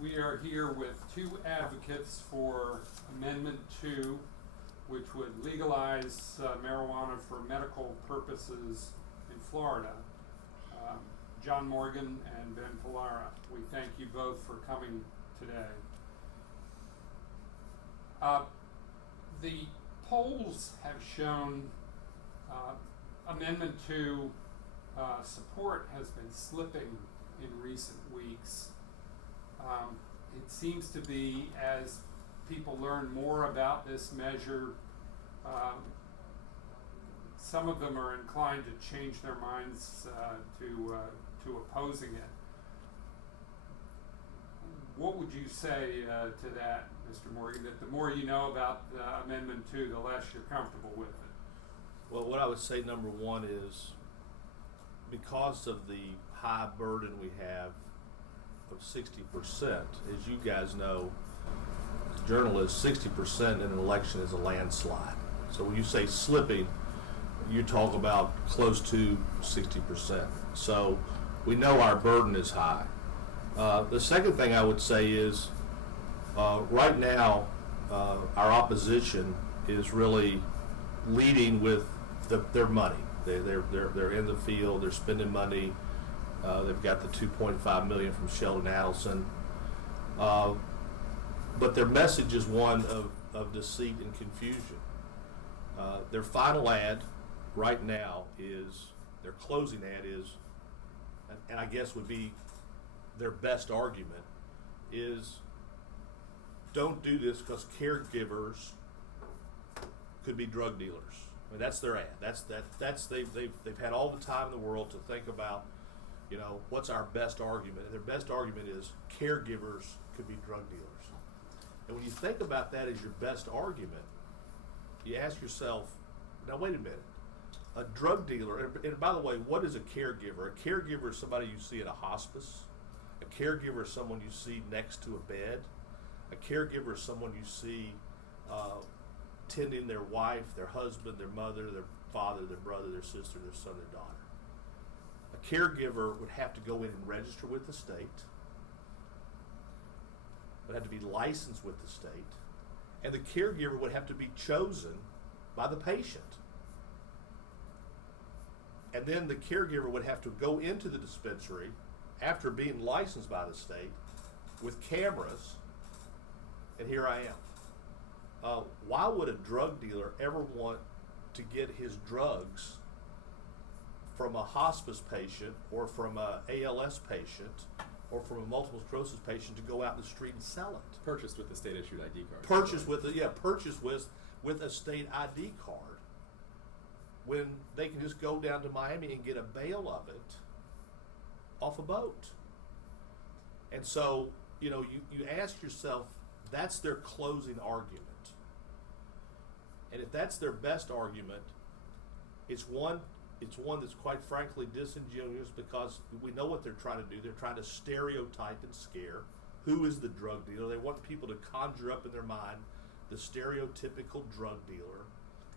We are here with two advocates for Amendment 2, which would legalize marijuana for medical purposes in Florida. John Morgan and Ben Pollara. We thank you both for coming today. The polls have shown Amendment 2 support has been slipping in recent weeks. It seems to be, as people learn more about this measure, some of them are inclined to change their minds to opposing it. What would you say to that, Mr. Morgan, that the more you know about Amendment 2, the less you're comfortable with it? Well, what I would say, number one, is because of the high burden we have of 60%, as you guys know, as journalists, 60% in an election is a landslide. So when you say slipping, you talk about close to 60%. So we know our burden is high. The second thing I would say is right now our opposition is really leading with their money. They're in the field. They're spending money. They've got the $2.5 million from Sheldon Adelson. But their message is one of deceit and confusion. Their final ad right now is, their closing ad is, and I guess would be their best argument, is don't do this because caregivers could be drug dealers. I mean, that's their ad. They've had all the time in the world to think about, what's our best argument? And their best argument is caregivers could be drug dealers. And when you think about that as your best argument, you ask yourself, now wait a minute. A drug dealer, and by the way, what is a caregiver? A caregiver is somebody you see at a hospice. A caregiver is someone you see next to a bed. A caregiver is someone you see tending their wife, their husband, their mother, their father, their brother, their sister, their son, their daughter. A caregiver would have to go in and register with the state, would have to be licensed with the state, and the caregiver would have to be chosen by the patient. And then the caregiver would have to go into the dispensary after being licensed by the state with cameras, and here I am. Why would a drug dealer ever want to get his drugs from a hospice patient or from a ALS patient or from a multiple sclerosis patient to go out in the street and sell it? Purchased with the state-issued ID card. Purchased with a state ID card, when they can just go down to Miami and get a bale of it off a boat. And so, you ask yourself, that's their closing argument. And if that's their best argument, it's one that's quite frankly disingenuous, because we know what they're trying to do. They're trying to stereotype and scare. Who is the drug dealer? They want people to conjure up in their mind the stereotypical drug dealer,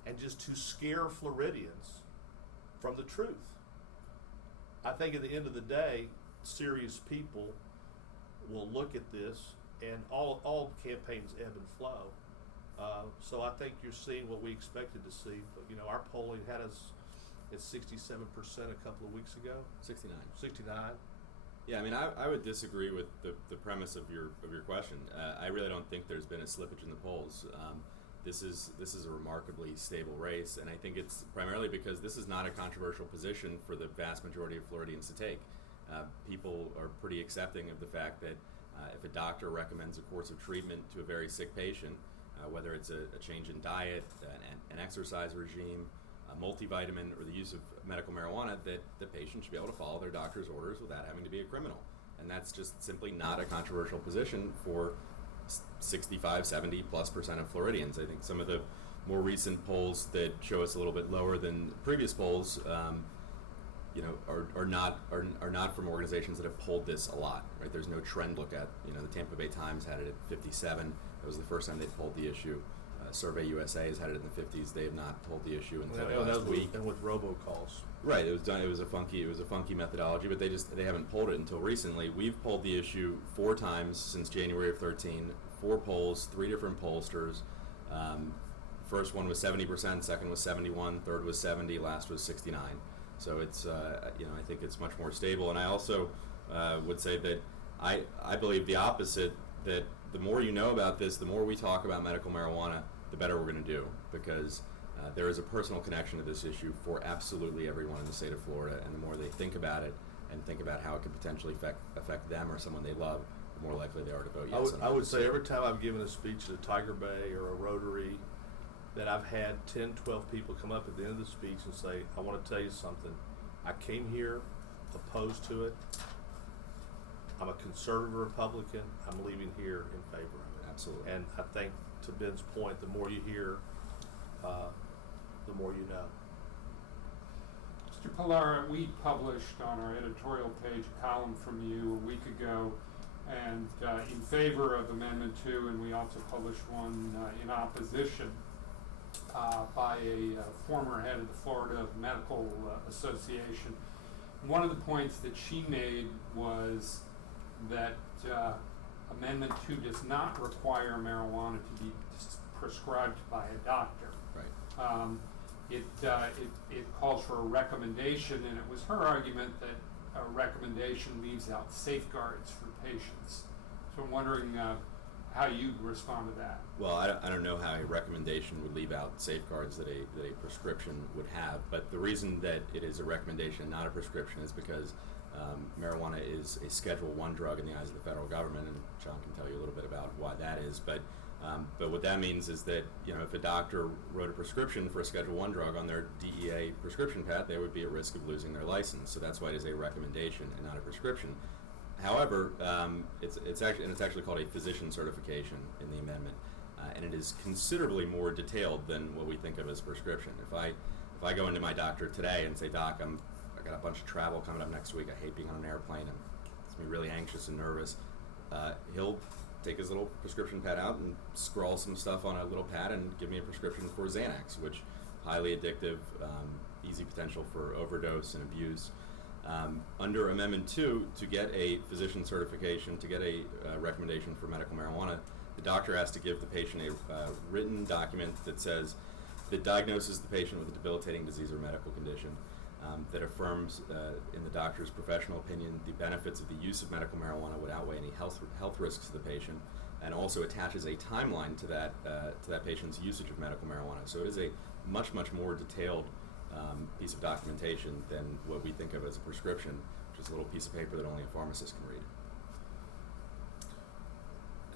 and just to scare Floridians from the truth. I think at the end of the day, serious people will look at this, and all campaigns ebb and flow. So I think you're seeing what we expected to see. But, our polling had us at 67% a couple of weeks ago. 69. Yeah, I mean, I would disagree with the premise of your question. I really don't think there's been a slippage in the polls. This is a remarkably stable race, and I think it's primarily because this is not a controversial position for the vast majority of Floridians to take. People are pretty accepting of the fact that if a doctor recommends a course of treatment to a very sick patient, whether it's a change in diet, an exercise regime, a multivitamin, or the use of medical marijuana, that the patient should be able to follow their doctor's orders without having to be a criminal. And that's just simply not a controversial position for 65, 70+% of Floridians. I think some of the more recent polls that show us a little bit lower than previous polls, are not from organizations that have polled this a lot. Right? There's no trend look at. The Tampa Bay Times had it at 57. That was the first time they polled the issue. Survey USA has had it in the 50s. They have not pulled the issue until that last was week. and with robocalls. Right, it was done. It was a funky methodology, but they haven't pulled it until recently. We've pulled the issue 4 times since January of 13. 4 polls, 3 different pollsters. First one was 70%, second was 71, third was 70, last was 69. So it's I think it's much more stable. And I also would say that I believe the opposite, that the more you know about this, the more we talk about medical marijuana, the better we're going to do, because there is a personal connection to this issue for absolutely everyone in the state of Florida, and the more they think about it and think about how it could potentially affect them or someone they love, the more likely they are to vote yes. I would say every time I've given a speech at a Tiger Bay or a Rotary, that I've had 10, 12 people come up at the end of the speech and say, I want to tell you something. I came here opposed to it. I'm a conservative Republican. I'm leaving here in favor of it. Absolutely. And I think, to Ben's point, the more you hear, the more you know. Mr. Pollara, we published on our editorial page a column from you a week ago, and in favor of Amendment 2, and we also published one in opposition by a former head of the Florida Medical Association. One of the points that she made was that Amendment 2 does not require marijuana to be prescribed by a doctor. Right. It calls for a recommendation, and it was her argument that a recommendation leaves out safeguards for patients. So I'm wondering how you respond to that. Well, I don't know how a recommendation would leave out safeguards that a prescription would have, but the reason that it is a recommendation, not a prescription, is because marijuana is a Schedule I drug in the eyes of the federal government, and John can tell you a little bit about why that is. But what that means is that, if a doctor wrote a prescription for a Schedule I drug on their DEA prescription pad, they would be at risk of losing their license. So that's why it is a recommendation and not a prescription. However, it's actually called a physician certification in the amendment, and it is considerably more detailed than what we think of as prescription. If I go into my doctor today and say, Doc, I got a bunch of travel coming up next week. I hate being on an airplane. It's me really anxious and nervous. He'll take his little prescription pad out and scrawl some stuff on a little pad and give me a prescription for Xanax, which highly addictive, easy potential for overdose and abuse. Under Amendment 2, to get a physician certification, to get a recommendation for medical marijuana, the doctor has to give the patient a written document that diagnoses the patient with a debilitating disease or medical condition, that affirms, in the doctor's professional opinion, the benefits of the use of medical marijuana would outweigh any health risks to the patient, and also attaches a timeline to that patient's usage of medical marijuana. So it is a much more detailed piece of documentation than what we think of as a prescription, which is a little piece of paper that only a pharmacist can read.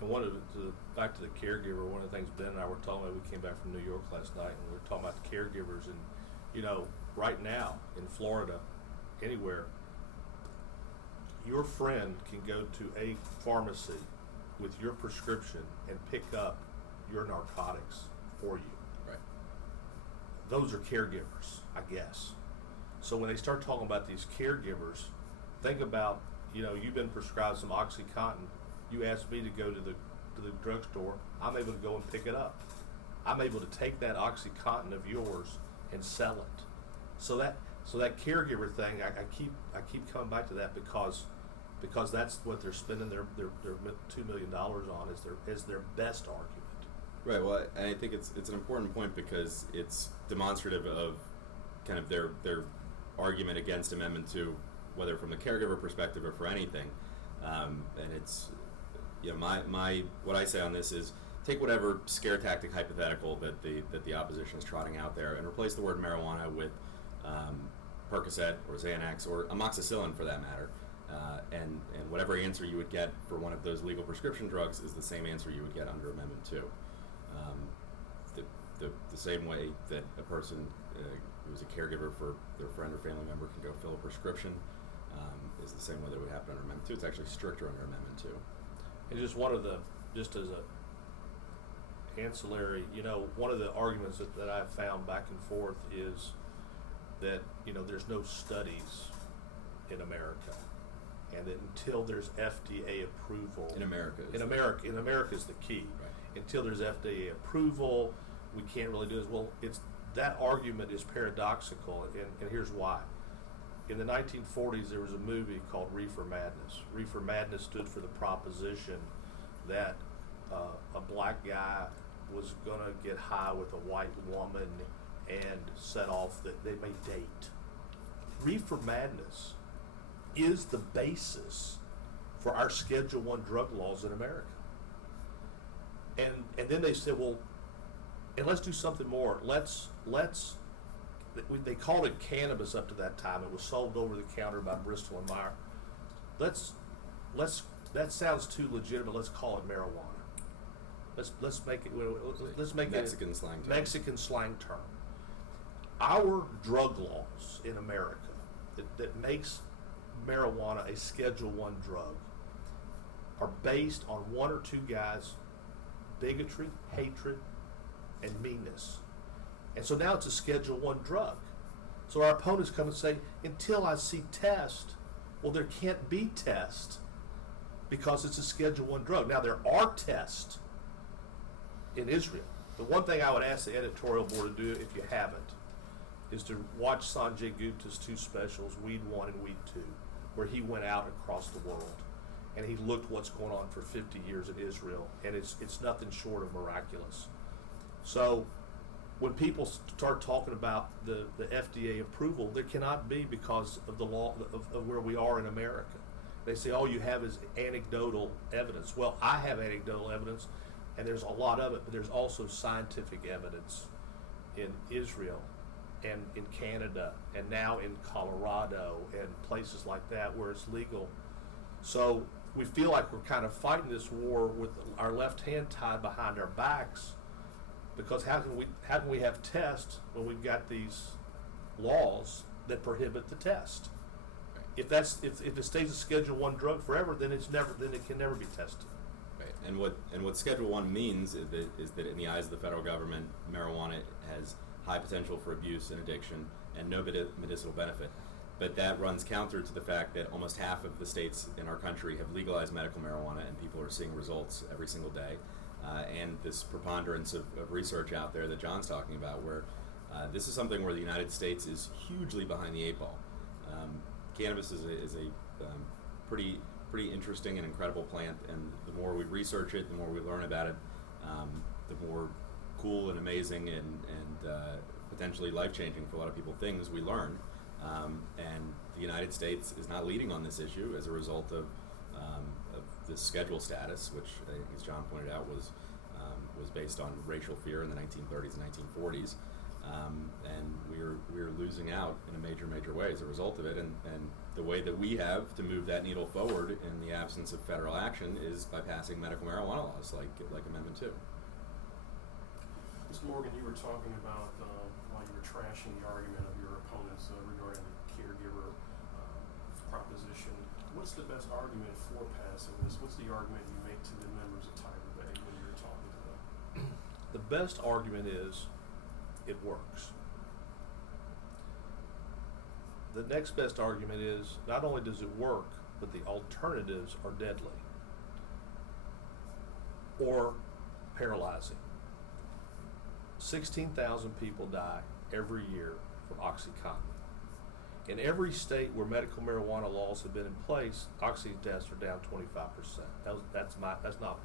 And back to the caregiver, one of the things Ben and I were talking about, we came back from New York last night, and we were talking about the caregivers, and right now in Florida, anywhere, your friend can go to a pharmacy with your prescription and pick up your narcotics for you. Right. Those are caregivers, I guess. So when they start talking about these caregivers, think about, you've been prescribed some OxyContin. You asked me to go to the drugstore. I'm able to go and pick it up. I'm able to take that OxyContin of yours and sell it. So that caregiver thing, I keep coming back to that because that's what they're spending their $2 million on is their best argument. Right. Well, and I think it's an important point because it's demonstrative of kind of their argument against Amendment 2, whether from the caregiver perspective or for anything. And it's my what I say on this is take whatever scare tactic hypothetical that the opposition is trotting out there and replace the word marijuana with Percocet or Xanax or amoxicillin for that matter, and whatever answer you would get for one of those legal prescription drugs is the same answer you would get under Amendment 2. The same way that a person who's a caregiver for their friend or family member can go fill a prescription is the same way that would happen under Amendment 2. It's actually stricter under Amendment 2. And just as a ancillary, one of the arguments that I've found back and forth is that there's no studies in America, and that until there's FDA approval In America is the key. Right. Until there's FDA approval, we can't really do this. Well, that argument is paradoxical, and here's why. In the 1940s, there was a movie called Reefer Madness. Reefer Madness stood for the proposition that a black guy was going to get high with a white woman and set off that they may date. Reefer Madness is the basis for our Schedule I drug laws in America. And then they said, well, and let's do something more. They called it cannabis up to that time. It was sold over the counter by Bristol and Meyer. That sounds too legitimate. Let's call it marijuana. Let's make it Mexican slang term. Mexican slang term. Our drug laws in America that makes marijuana a Schedule I drug are based on one or two guys' bigotry, hatred, and meanness. And so now it's a Schedule I drug. So our opponents come and say, until I see test, well, there can't be test because it's a Schedule I drug. Now, there are tests in Israel. The one thing I would ask the editorial board to do, if you haven't, is to watch Sanjay Gupta's two specials, Weed 1 and Weed 2, where he went out across the world and he looked what's going on for 50 years in Israel, and it's nothing short of miraculous. So when people start talking about the FDA approval, there cannot be because of the law of where we are in America. They say all you have is anecdotal evidence. Well, I have anecdotal evidence, and there's a lot of it, but there's also scientific evidence in Israel and in Canada and now in Colorado and places like that where it's legal. So we feel like we're kind of fighting this war with our left hand tied behind our backs, because how can we have tests when we've got these laws that prohibit the test? If it stays a Schedule I drug forever, then it can never be tested. Right. And what Schedule I means is that in the eyes of the federal government, marijuana has high potential for abuse and addiction and no medicinal benefit. But that runs counter to the fact that almost half of the states in our country have legalized medical marijuana, and people are seeing results every single day. And this preponderance of research out there that John's talking about, where this is something where the United States is hugely behind the eight ball. Cannabis is a pretty interesting and incredible plant, and the more we research it, the more we learn about it, the more cool and amazing and potentially life-changing for a lot of people things we learn. And the United States is not leading on this issue as a result of this schedule status, which, as John pointed out, was based on racial fear in the 1930s and 1940s. And we're losing out in a major way as a result of it. And the way that we have to move that needle forward in the absence of federal action is by passing medical marijuana laws like Amendment 2. Mr. Morgan, you were talking about while you were trashing the argument of your opponents regarding the caregiver proposition. What's the best argument for passing this? What's the argument you make to the members of Tiger Bay when you're talking to them? The best argument is it works. The next best argument is not only does it work, but the alternatives are deadly or paralyzing. 16,000 people die every year from OxyContin. In every state where medical marijuana laws have been in place, oxy deaths are down 25%. That's not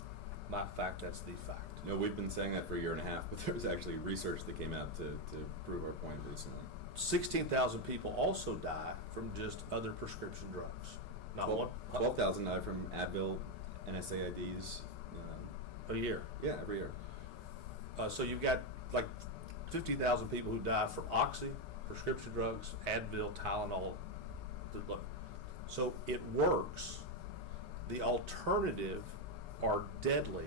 my fact, that's the fact. No, we've been saying that for a year and a half, but there was actually research that came out to prove our point recently. 16,000 people also die from just other prescription drugs. 12,000 die from Advil, NSAIDs. A year? Yeah, every year. So you've got like 50,000 people who die from oxy, prescription drugs, Advil, Tylenol. So it works. The alternative are deadly.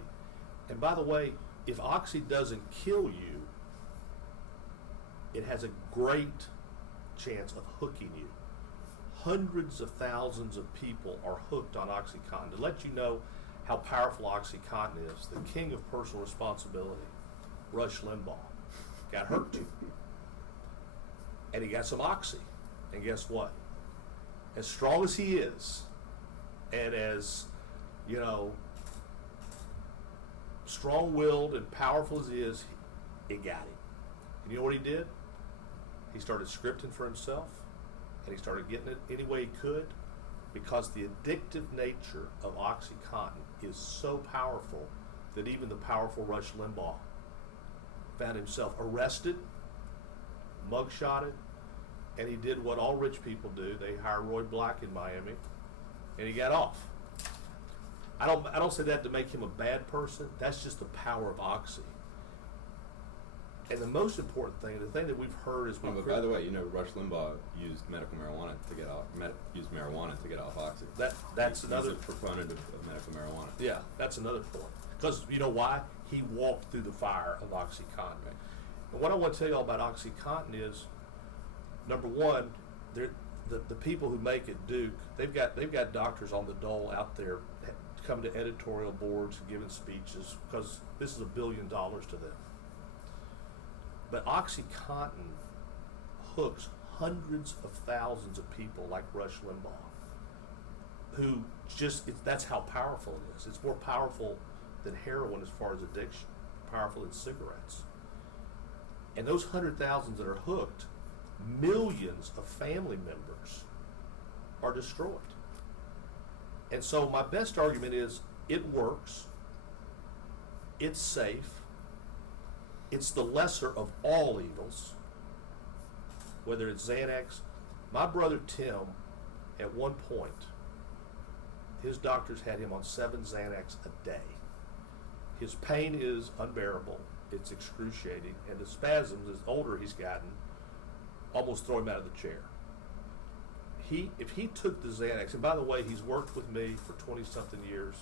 And by the way, if oxy doesn't kill you, it has a great chance of hooking you. Hundreds of thousands of people are hooked on OxyContin. To let you know how powerful OxyContin is, the king of personal responsibility, Rush Limbaugh, got hurt. And he got some oxy. And guess what? As strong as he is, and as, strong-willed and powerful as he is, it got him. And you know what he did? He started scripting for himself, and he started getting it any way he could, because the addictive nature of OxyContin is so powerful that even the powerful Rush Limbaugh found himself arrested, mugshotted, and he did what all rich people do. They hire Roy Black in Miami, and he got off. I don't say that to make him a bad person. That's just the power of Oxy. And the most important thing, the thing that we've heard is, But by the way, you know, Rush Limbaugh used medical marijuana to get off. Used marijuana to get off Oxy. That's another He's a proponent of medical marijuana. Yeah, that's another point. Because you know why? He walked through the fire of OxyContin. Right. And what I want to tell you all about OxyContin is, number one, the people who make it, Duke, they've got doctors on the dole out there coming to editorial boards and giving speeches, because this is $1 billion to them. But OxyContin hooks hundreds of thousands of people like Rush Limbaugh, who that's how powerful it is. It's more powerful than heroin as far as addiction, powerful than cigarettes. And those 100,000 that are hooked, millions of family members are destroyed. And so my best argument is, it works, it's safe, it's the lesser of all evils, whether it's Xanax. My brother Tim, at one point, his doctors had him on 7 Xanax a day. His pain is unbearable, it's excruciating, and the spasms, as older he's gotten, almost throw him out of the chair. If he took the Xanax, and by the way, he's worked with me for 20-something years,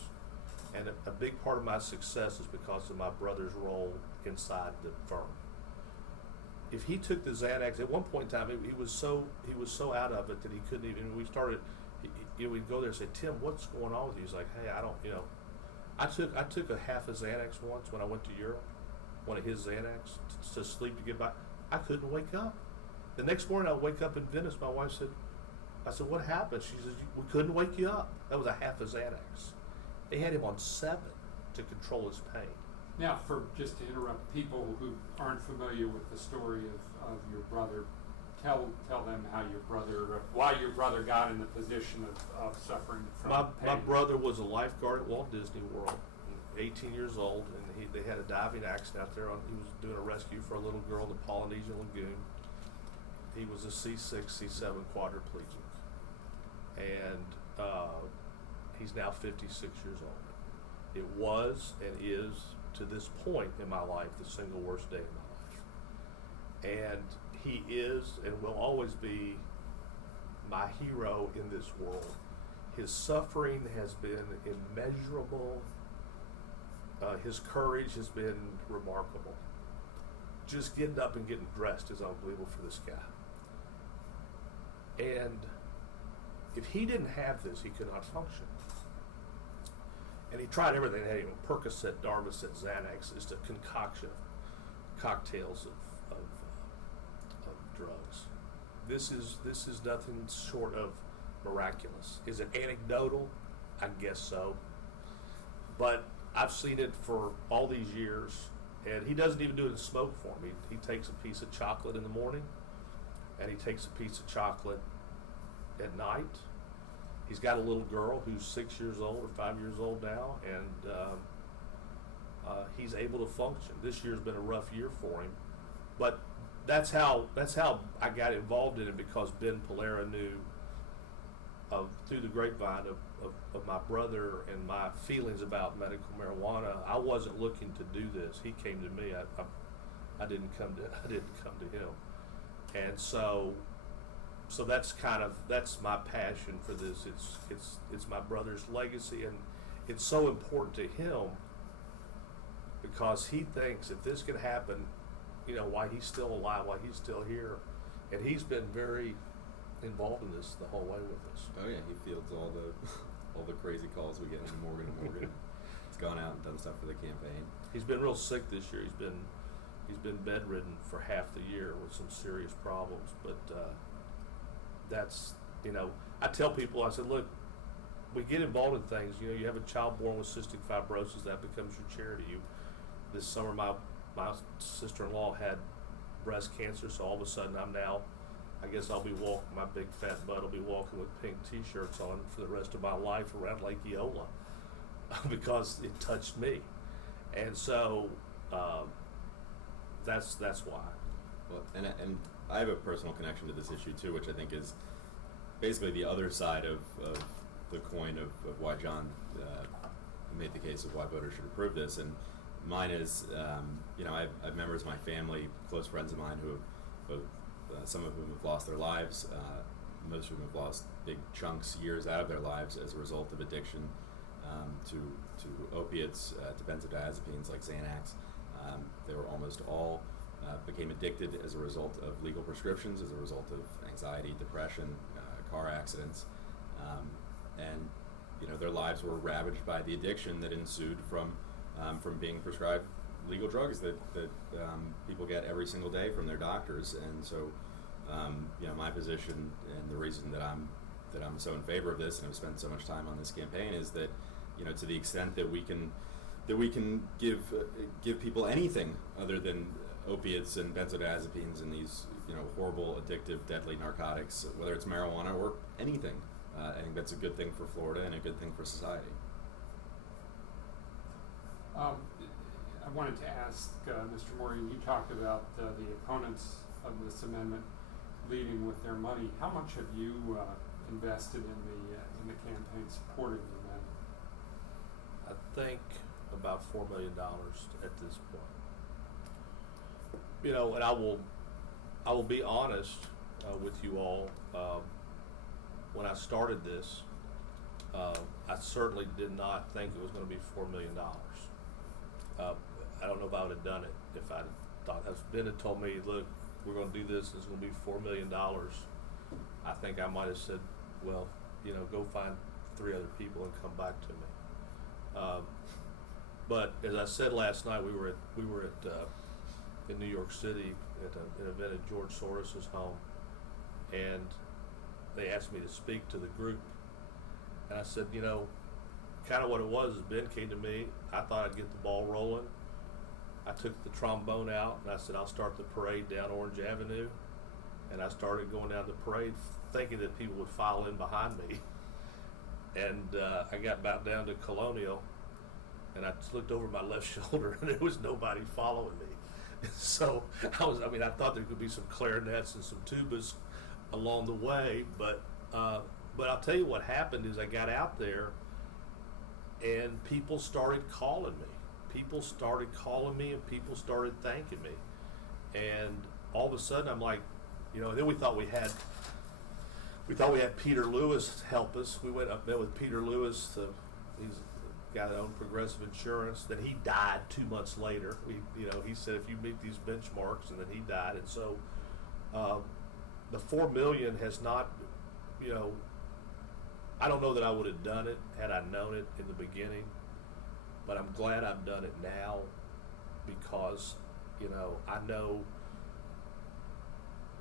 and a big part of my success is because of my brother's role inside the firm. If he took the Xanax, at one point in time, he was so out of it that he couldn't even. We started, we'd go there and say, "Tim, what's going on with you?" He's like, "Hey, I don't, I took a half a Xanax once when I went to Europe, one of his Xanax to sleep to get by. I couldn't wake up. The next morning I wake up in Venice. My wife said, I said, "What happened?" She says, "We couldn't wake you up." That was a half a Xanax. They had him on 7 to control his pain. Now, just to interrupt people who aren't familiar with the story of your brother, tell them why your brother got in the position of suffering from pain. My brother was a lifeguard at Walt Disney World, 18 years old, and they had a diving accident out there. He was doing a rescue for a little girl in the Polynesian Lagoon. He was a C6, C7 quadriplegic, and he's now 56 years old. It was and is, to this point in my life, the single worst day of my life. And he is and will always be my hero in this world. His suffering has been immeasurable. His courage has been remarkable. Just getting up and getting dressed is unbelievable for this guy. And if he didn't have this, he could not function. And he tried everything. He had Percocet, Darvocet, Xanax. It's a concoction of cocktails of drugs. This is nothing short of miraculous. Is it anecdotal? I guess so. But I've seen it for all these years, and he doesn't even do it in smoke form. He takes a piece of chocolate in the morning, and he takes a piece of chocolate at night. He's got a little girl who's 6 years old or 5 years old now, and he's able to function. This year's been a rough year for him, but that's how I got involved in it, because Ben Pollara knew through the grapevine of my brother and my feelings about medical marijuana. I wasn't looking to do this. He came to me. I didn't come to him, and so that's my passion for this. It's my brother's legacy, and it's so important to him because he thinks if this could happen, why he's still alive, why he's still here, and he's been very involved in this the whole way with us. Oh yeah, he fields all the crazy calls we get into Morgan and Morgan. He's gone out and done stuff for the campaign. He's been real sick this year. He's been bedridden for half the year with some serious problems, but that's, I tell people, I said, look, we get involved in things. You have a child born with cystic fibrosis, that becomes your charity. This summer, my my sister-in-law had breast cancer, so all of a sudden I guess I'll be walking, my big fat butt will be walking with pink t-shirts on for the rest of my life around Lake Eola because it touched me. And so that's why. Well, and I have a personal connection to this issue too, which I think is basically the other side of the coin of why John made the case of why voters should approve this. And mine is, I have members of my family, close friends of mine who have some of whom have lost their lives, most of whom have lost big chunks, years out of their lives as a result of addiction to opiates, to benzodiazepines like Xanax. They were almost all became addicted as a result of legal prescriptions, as a result of anxiety, depression, car accidents, and their lives were ravaged by the addiction that ensued from being prescribed legal drugs that people get every single day from their doctors. And so my position and the reason that I'm so in favor of this and have spent so much time on this campaign is that to the extent that we can give people anything other than opiates and benzodiazepines and these horrible, addictive, deadly narcotics, whether it's marijuana or anything, I think that's a good thing for Florida and a good thing for society. I wanted to ask Mr. Morgan, you talked about the opponents of this amendment leading with their money. How much have you invested in the campaign supporting the amendment? I think about $4 million at this point. And I will be honest with you all. When I started this, I certainly did not think it was going to be $4 million. I don't know if I would have done it if I thought, as Ben had told me, look, we're going to do this, it's going to be $4 million. I think I might have said, well, go find 3 other people and come back to me. But as I said last night, we were at in New York City at an event at George Soros's home, and they asked me to speak to the group, and I said, kind of what it was is Ben came to me. I thought I'd get the ball rolling. I took the trombone out and I said, I'll start the parade down Orange Avenue. And I started going down the parade thinking that people would file in behind me. And I got about down to Colonial and I looked over my left shoulder and there was nobody following me. So I thought there could be some clarinets and some tubas along the way, but I'll tell you what happened is I got out there and people started calling me. People started calling me and people started thanking me. And all of a sudden I'm like, then we thought we had Peter Lewis help us. We went up there with Peter Lewis. He's a guy that owned Progressive Insurance. Then he died 2 months later. He said if you meet these benchmarks, and then he died. And so the $4 million has not, I don't know that I would have done it had I known it in the beginning, but I'm glad I've done it now because,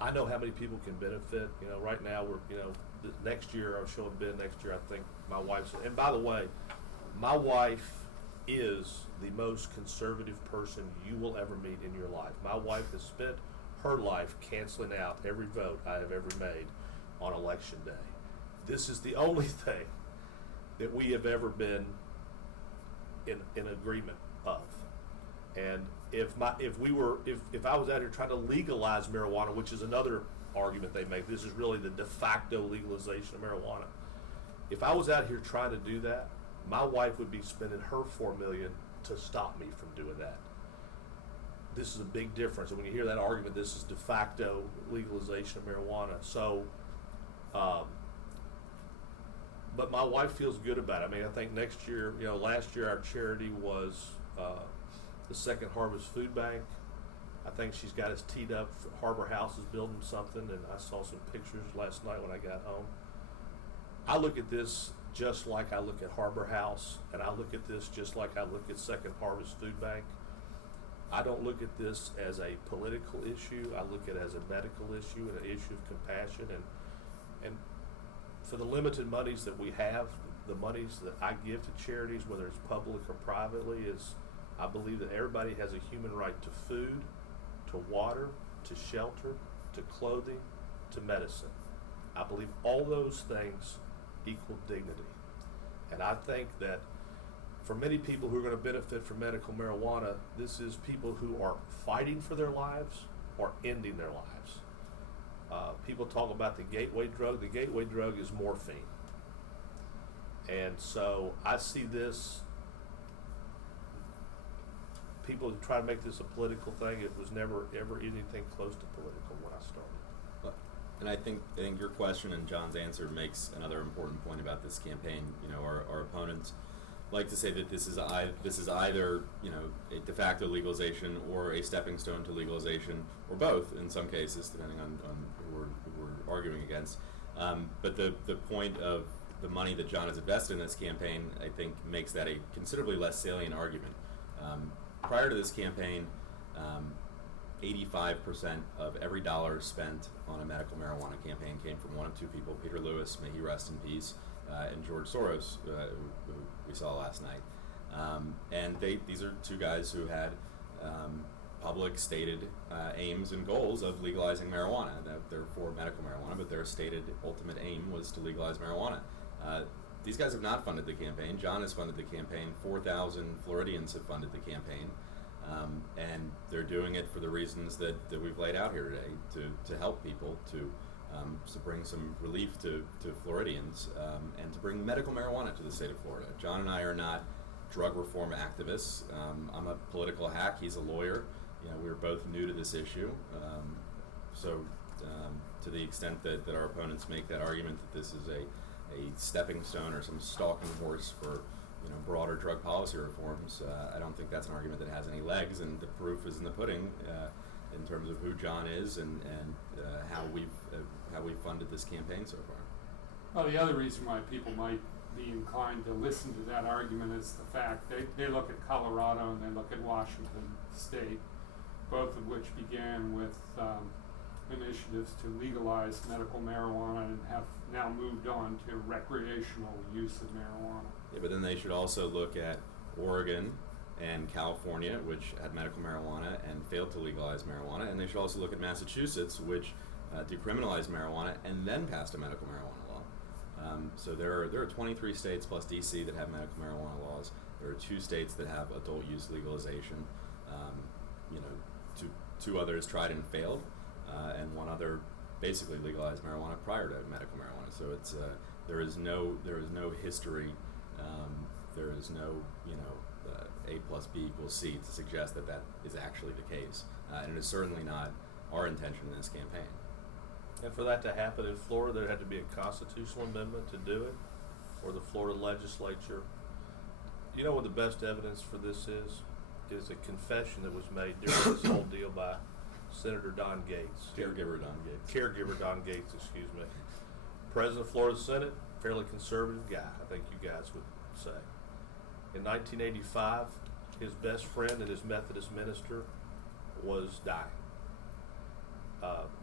I know how many people can benefit. Right now next year, I'll show Ben next year, I think my wife's, and by the way, my wife is the most conservative person you will ever meet in your life. My wife has spent her life canceling out every vote I have ever made on election day. This is the only thing that we have ever been in agreement of. And if I was out here trying to legalize marijuana, which is another argument they make, this is really the de facto legalization of marijuana. If I was out here trying to do that, my wife would be spending her $4 million to stop me from doing that. This is a big difference. And when you hear that argument, this is de facto legalization of marijuana. So, but my wife feels good about it. I think next year, last year our charity was the Second Harvest Food Bank. I think she's got us teed up. Harbor House is building something, and I saw some pictures last night when I got home. I look at this just like I look at Harbor House, and I look at this just like I look at Second Harvest Food Bank. I don't look at this as a political issue. I look at it as a medical issue and an issue of compassion. And for the limited monies that we have, the monies that I give to charities, whether it's public or privately, I believe that everybody has a human right to food, to water, to shelter, to clothing, to medicine. I believe all those things equal dignity. And I think that for many people who are going to benefit from medical marijuana, this is people who are fighting for their lives or ending their lives. People talk about the gateway drug. The gateway drug is morphine. And so I see this, people try to make this a political thing. It was never ever anything close to political when I started. And I think your question and John's answer makes another important point about this campaign. You know, our opponents like to say that this is either, you know, a de facto legalization or a stepping stone to legalization, or both in some cases, depending on who we're arguing against. But the point of the money that John has invested in this campaign, I think, makes that a considerably less salient argument. Prior to this campaign, 85% of every dollar spent on a medical marijuana campaign came from one of two people: Peter Lewis, may he rest in peace, and George Soros, who we saw last night. And these are two guys who had public stated aims and goals of legalizing marijuana. They're for medical marijuana, but their stated ultimate aim was to legalize marijuana. These guys have not funded the campaign. John has funded the campaign. 4,000 Floridians have funded the campaign. And they're doing it for the reasons that we've laid out here today, to help people, to bring some relief to Floridians, and to bring medical marijuana to the state of Florida. John and I are not drug reform activists. I'm a political hack. He's a lawyer. You know, we're both new to this issue. So to the extent that our opponents make that argument that this is a stepping stone or some stalking horse for, you know, broader drug policy reforms, I don't think that's an argument that has any legs, and the proof is in the pudding in terms of who John is and how we've funded this campaign so far. Well, the other reason why people might be inclined to listen to that argument is the fact they look at Colorado and they look at Washington State, both of which began with initiatives to legalize medical marijuana and have now moved on to recreational use of marijuana. Yeah, but then they should also look at Oregon and California, which had medical marijuana and failed to legalize marijuana, and they should also look at Massachusetts, which decriminalized marijuana and then passed a medical marijuana law. So there are 23 states plus DC that have medical marijuana laws. There are 2 states that have adult use legalization. You know, two others tried and failed, and one other basically legalized marijuana prior to medical marijuana. So it's there is no history. There is no, you know, A plus B equals C to suggest that is actually the case, and it is certainly not our intention in this campaign. And for that to happen in Florida, there had to be a constitutional amendment to do it, or the Florida legislature. You know what the best evidence for this is? Is a confession that was made during this whole deal by Senator Don Gates. Caregiver Don Gates. Caregiver Don Gates, excuse me. President of Florida Senate, fairly conservative guy, I think you guys would say. In 1985, his best friend and his Methodist minister was dying.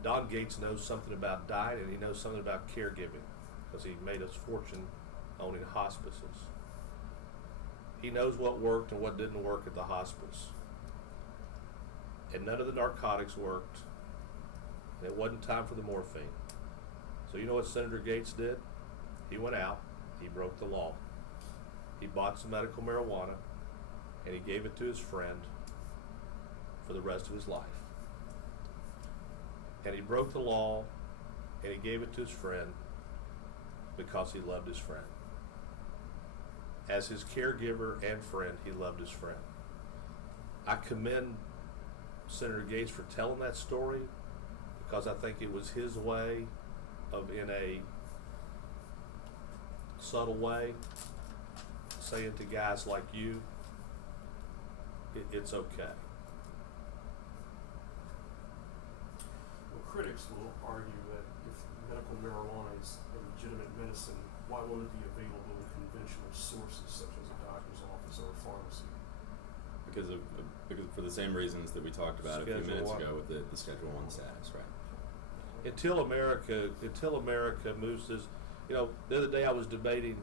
Don Gates knows something about dying, and he knows something about caregiving, because he made his fortune owning hospices. He knows what worked and what didn't work at the hospice. And none of the narcotics worked. And it wasn't time for the morphine. So you know what Senator Gates did? He went out, he broke the law. He bought some medical marijuana, and he gave it to his friend for the rest of his life. And he broke the law, and he gave it to his friend because he loved his friend. As his caregiver and friend, he loved his friend. I commend Senator Gates for telling that story, because I think it was his way of, in a subtle way, saying to guys like you, it's okay. Well, critics will argue that if medical marijuana is a legitimate medicine, why won't it be available in conventional sources such as a doctor's office or a pharmacy? Because for the same reasons that we talked about a few minutes ago with the Schedule I status, right? Until America moves this, you know, the other day I was debating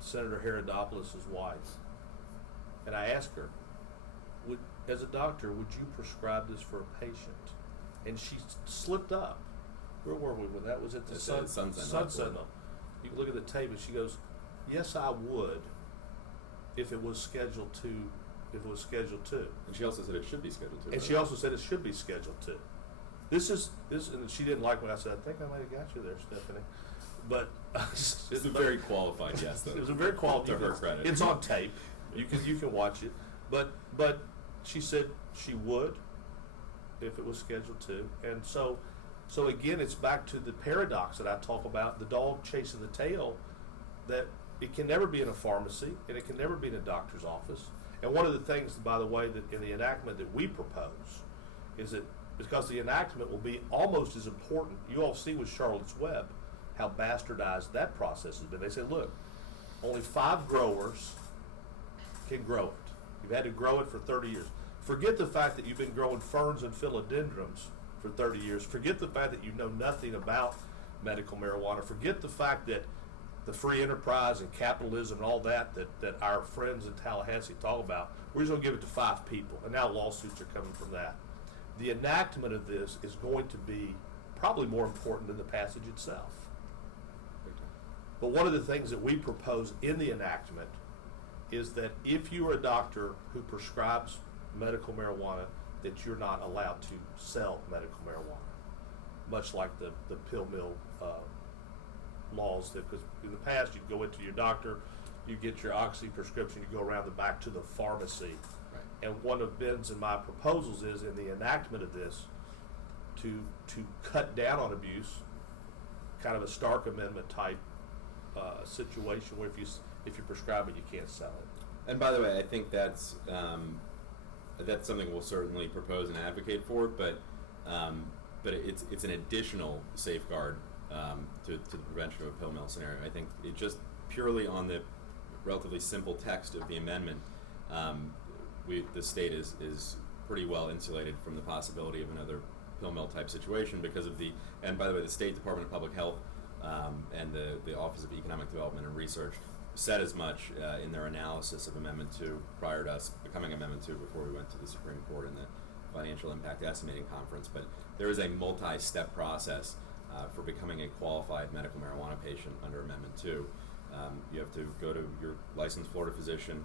Senator Herodopoulos' wife, And I asked her, as a doctor, would you prescribe this for a patient? And she slipped up. Where were we when that was at the Sun Sentinel? You can look at the tape, and she goes, "Yes, I would, if it was scheduled to. If it was scheduled to." And she also said it should be scheduled to. And she also said it should be scheduled to. This, and she didn't like what I said. I think I might have got you there, Stephanie. But it's a very qualified yes, though. It was a very qualified. To her credit, it's on tape. You can watch it. But she said she would, if it was scheduled to. And so again, it's back to the paradox that I talk about, the dog chasing the tail, that it can never be in a pharmacy and it can never be in a doctor's office. And one of the things, by the way, that in the enactment that we propose is that because the enactment will be almost as important, you all see with Charlotte's Web how bastardized that process has been. They say, look, only 5 growers can grow it. You've had to grow it for 30 years. Forget the fact that you've been growing ferns and philodendrons for 30 years. Forget the fact that you know nothing about medical marijuana. Forget the fact that the free enterprise and capitalism and all that our friends in Tallahassee talk about, we're just going to give it to 5 people. And now lawsuits are coming from that. The enactment of this is going to be probably more important than the passage itself. But one of the things that we propose in the enactment is that if you are a doctor who prescribes medical marijuana, that you're not allowed to sell medical marijuana, much like the pill mill laws. Because in the past, you'd go into your doctor, you get your oxy prescription, you go around the back to the pharmacy. Right. And one of Ben's and my proposals is in the enactment of this to cut down on abuse, kind of a Stark Amendment type situation where if you prescribe it, you can't sell it. And by the way, I think that's something we'll certainly propose and advocate for, but it's an additional safeguard to the prevention of a pill mill scenario. I think it just purely on the relatively simple text of the amendment, the state is pretty well insulated from the possibility of another pill mill type situation because of and by the way, the State Department of Public Health and the Office of Economic Development and Research said as much in their analysis of Amendment 2 prior to us becoming Amendment 2 before we went to the Supreme Court in the Financial Impact Estimating Conference. But there is a multi-step process for becoming a qualified medical marijuana patient under Amendment 2. You have to go to your licensed Florida physician.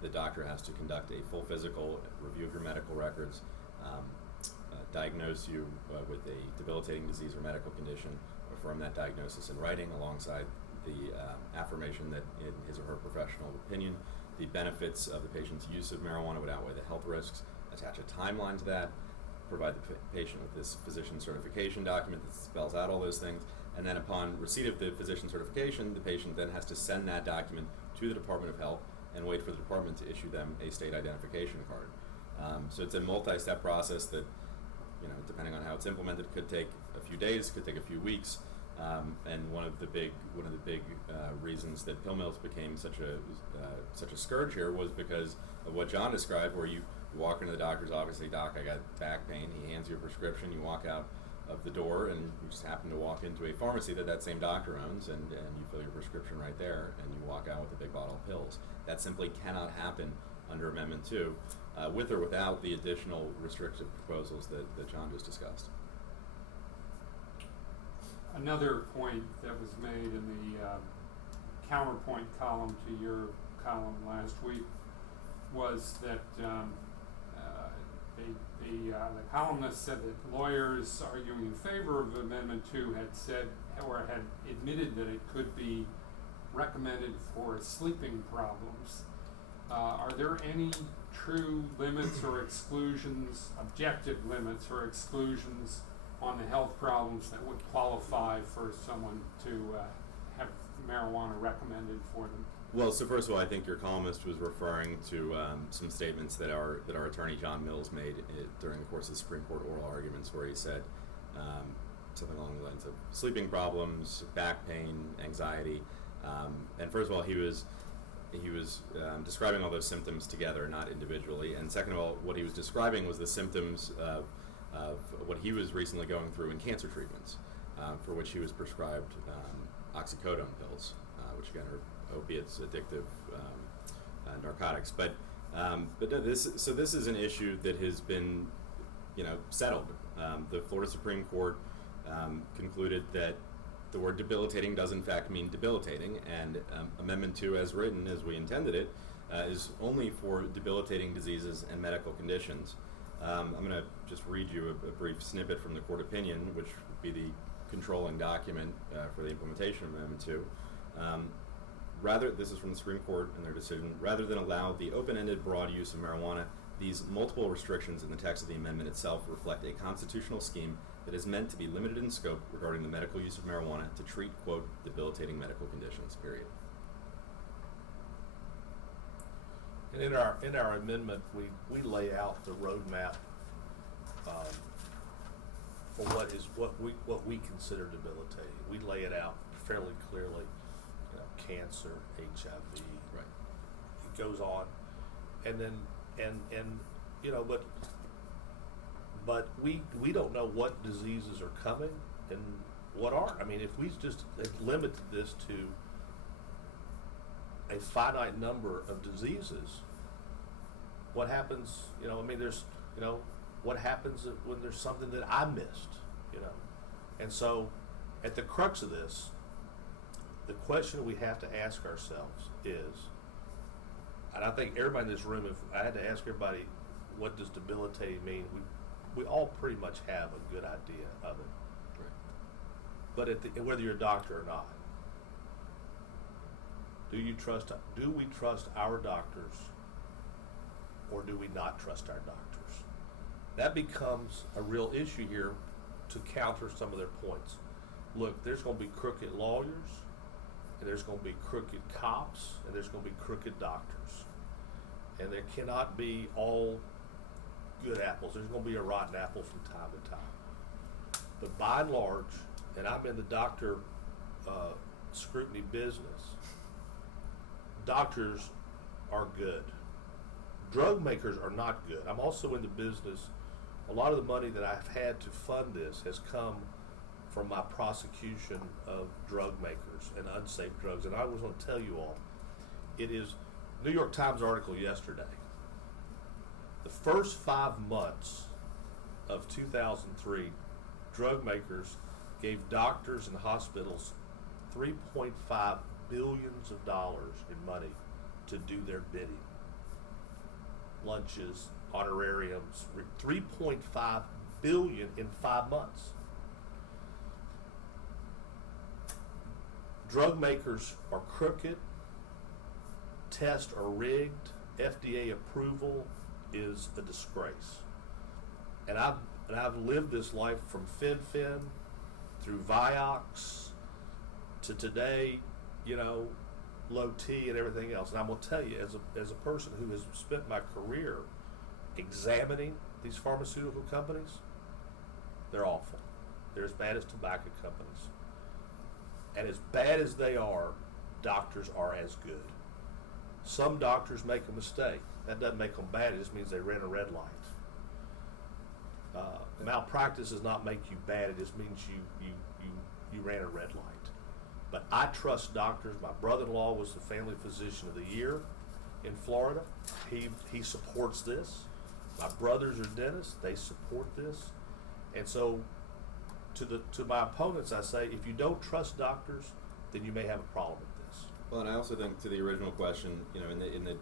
The doctor has to conduct a full physical review of your medical records, diagnose you with a debilitating disease or medical condition, affirm that diagnosis in writing alongside the affirmation that in his or her professional opinion, the benefits of the patient's use of marijuana would outweigh the health risks, attach a timeline to that, provide the patient with this physician certification document that spells out all those things, and then upon receipt of the physician certification, the patient then has to send that document to the Department of Health and wait for the department to issue them a state identification card. So it's a multi-step process that, depending on how it's implemented, could take a few days, could take a few weeks. And one of the big reasons that pill mills became such a scourge here was because of what John described, where you walk into the doctor's office, say, "Doc, I got back pain." He hands you a prescription. You walk out of the door, and you just happen to walk into a pharmacy that same doctor owns, and you fill your prescription right there, and you walk out with a big bottle of pills. That simply cannot happen under Amendment 2, with or without the additional restrictive proposals that John just discussed. Another point that was made in the counterpoint column to your column last week was that the columnist said that lawyers arguing in favor of Amendment 2 had said or had admitted that it could be recommended for sleeping problems. Are there any true limits or exclusions, objective limits or exclusions on the health problems that would qualify for someone to have marijuana recommended for them? Well, so first of all, I think your columnist was referring to some statements that our attorney John Mills made during the course of the Supreme Court oral arguments, where he said something along the lines of sleeping problems, back pain, anxiety, and first of all, he was describing all those symptoms together, not individually, and second of all, what he was describing was the symptoms of what he was recently going through in cancer treatments, for which he was prescribed oxycodone pills, which again are opiates, addictive narcotics. But no, this is an issue that has been, settled. The Florida Supreme Court concluded that the word debilitating does in fact mean debilitating, and Amendment 2 as written, as we intended it, is only for debilitating diseases and medical conditions. I'm going to just read you a brief snippet from the court opinion, which would be the controlling document for the implementation of Amendment 2. This is from the Supreme Court and their decision, rather than allow the open-ended broad use of marijuana, these multiple restrictions in the text of the amendment itself reflect a constitutional scheme that is meant to be limited in scope regarding the medical use of marijuana to treat, quote, debilitating medical conditions, period. And in our amendment, we lay out the roadmap for what we consider debilitating. We lay it out fairly clearly. Cancer, HIV. Right. It goes on, and then but we don't know what diseases are coming and what aren't. I mean, if we just limited this to a finite number of diseases, what happens? There's what happens when there's something that I missed? And so at the crux of this, the question we have to ask ourselves is, and I think everybody in this room, if I had to ask everybody, what does debilitating mean? We all pretty much have a good idea of it. Right. But whether you're a doctor or not, do we trust our doctors, or do we not trust our doctors? That becomes a real issue here to counter some of their points. Look, there's going to be crooked lawyers, and there's going to be crooked cops, and there's going to be crooked doctors. And there cannot be all good apples. There's going to be a rotten apple from time to time. But by and large, and I'm in the doctor scrutiny business, doctors are good. Drug makers are not good. I'm also in the business. A lot of the money that I've had to fund this has come from my prosecution of drug makers and unsafe drugs. And I was going to tell you all, it is New York Times article yesterday. The first 5 months of 2003, drug makers gave doctors and hospitals $3.5 billion in money to do their bidding. Lunches, honorariums, $3.5 billion in 5 months. Drug makers are crooked, tests are rigged, FDA approval is a disgrace. And I've lived this life from Fen through Vioxx to today, low T and everything else. And I'm going to tell you, as a person who has spent my career examining these pharmaceutical companies, they're awful. They're as bad as tobacco companies. And as bad as they are, doctors are as good. Some doctors make a mistake. That doesn't make them bad. It just means they ran a red light. Malpractice does not make you bad. It just means you ran a red light. But I trust doctors. My brother-in-law was the family physician of the year in Florida. He supports this. My brothers are dentists. They support this. And so to my opponents, I say, if you don't trust doctors, then you may have a problem with this. Well, and I also think, to the original question, in the